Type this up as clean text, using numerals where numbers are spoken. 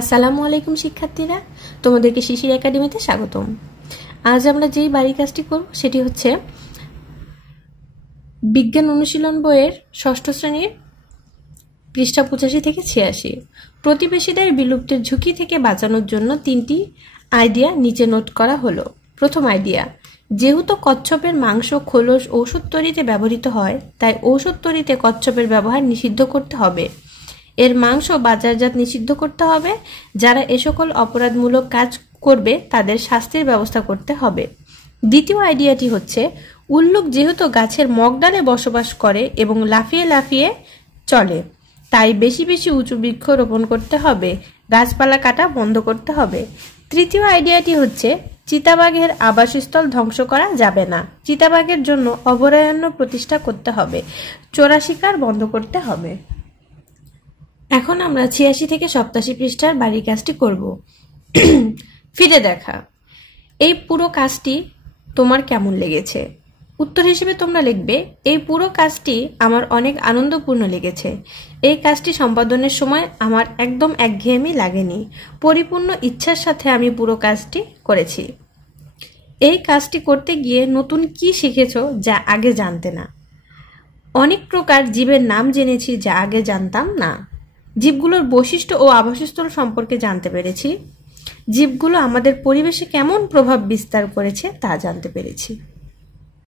আসসালামু আলাইকুম শিক্ষার্থীরা, তোমাদেরকে শিশির একাডেমিতে স্বাগতম। আজ আমরা যেই বাড়ি কাজটি করব সেটি হচ্ছে বিজ্ঞান অনুশীলন বইয়ের ষষ্ঠ শ্রেণীর পৃষ্ঠা 85 থেকে 86। প্রতিবেশীদের বিলুপ্তির ঝুঁকি থেকে বাঁচানোর জন্য 3টি আইডিয়া নিচে নোট করা হলো। প্রথম আইডিয়া, যেহেতু কচ্ছপের মাংস খোলস ঔষধ তৈরিতে ব্যবহৃত হয়, তাই ঔষধ তৈরিতে কচ্ছপের ব্যবহার নিষিদ্ধ করতে হবে। এর মাংস বাজারজাত নিষিদ্ধ করতে হবে। যারা এ সকল অপরাধমূলক কাজ করবে তাদের শাস্তির ব্যবস্থা করতে হবে। দ্বিতীয় আইডিয়াটি হচ্ছে, উল্লুক যেহেতু গাছের মগডালে বসবাস করে এবং লাফিয়ে লাফিয়ে চলে, তাই বেশি বেশি উঁচু বৃক্ষ রোপণ করতে হবে, গাছপালা কাটা বন্ধ করতে হবে। তৃতীয় আইডিয়াটি হচ্ছে, চিতাবাঘের আবাসস্থল ধ্বংস করা যাবে না, চিতাবাঘের জন্য অভয়ারণ্য প্রতিষ্ঠা করতে হবে, চোরা শিকার বন্ধ করতে হবে। এখন আমরা 86 থেকে 87 পৃষ্ঠার বাড়ির কাজটি করব। ফিরে দেখা। এই পুরো কাজটি তোমার কেমন লেগেছে? উত্তর হিসেবে তোমরা লিখবে, এই পুরো কাজটি আমার অনেক আনন্দপূর্ণ লেগেছে। এই কাজটি সম্পাদনের সময় আমার একদম একঘেয়েমি লাগেনি। পরিপূর্ণ ইচ্ছার সাথে আমি পুরো কাজটি করেছি। এই কাজটি করতে গিয়ে নতুন কি শিখেছো যা আগে জানতে না? অনেক প্রকার জীবের নাম জেনেছি যা আগে জানতাম না। জীবগুলোর বৈশিষ্ট্য ও আবাসস্থল সম্পর্কে জানতে পেরেছি। জীবগুলো আমাদের পরিবেশে কেমন প্রভাব বিস্তার করেছে তা জানতে পেরেছি।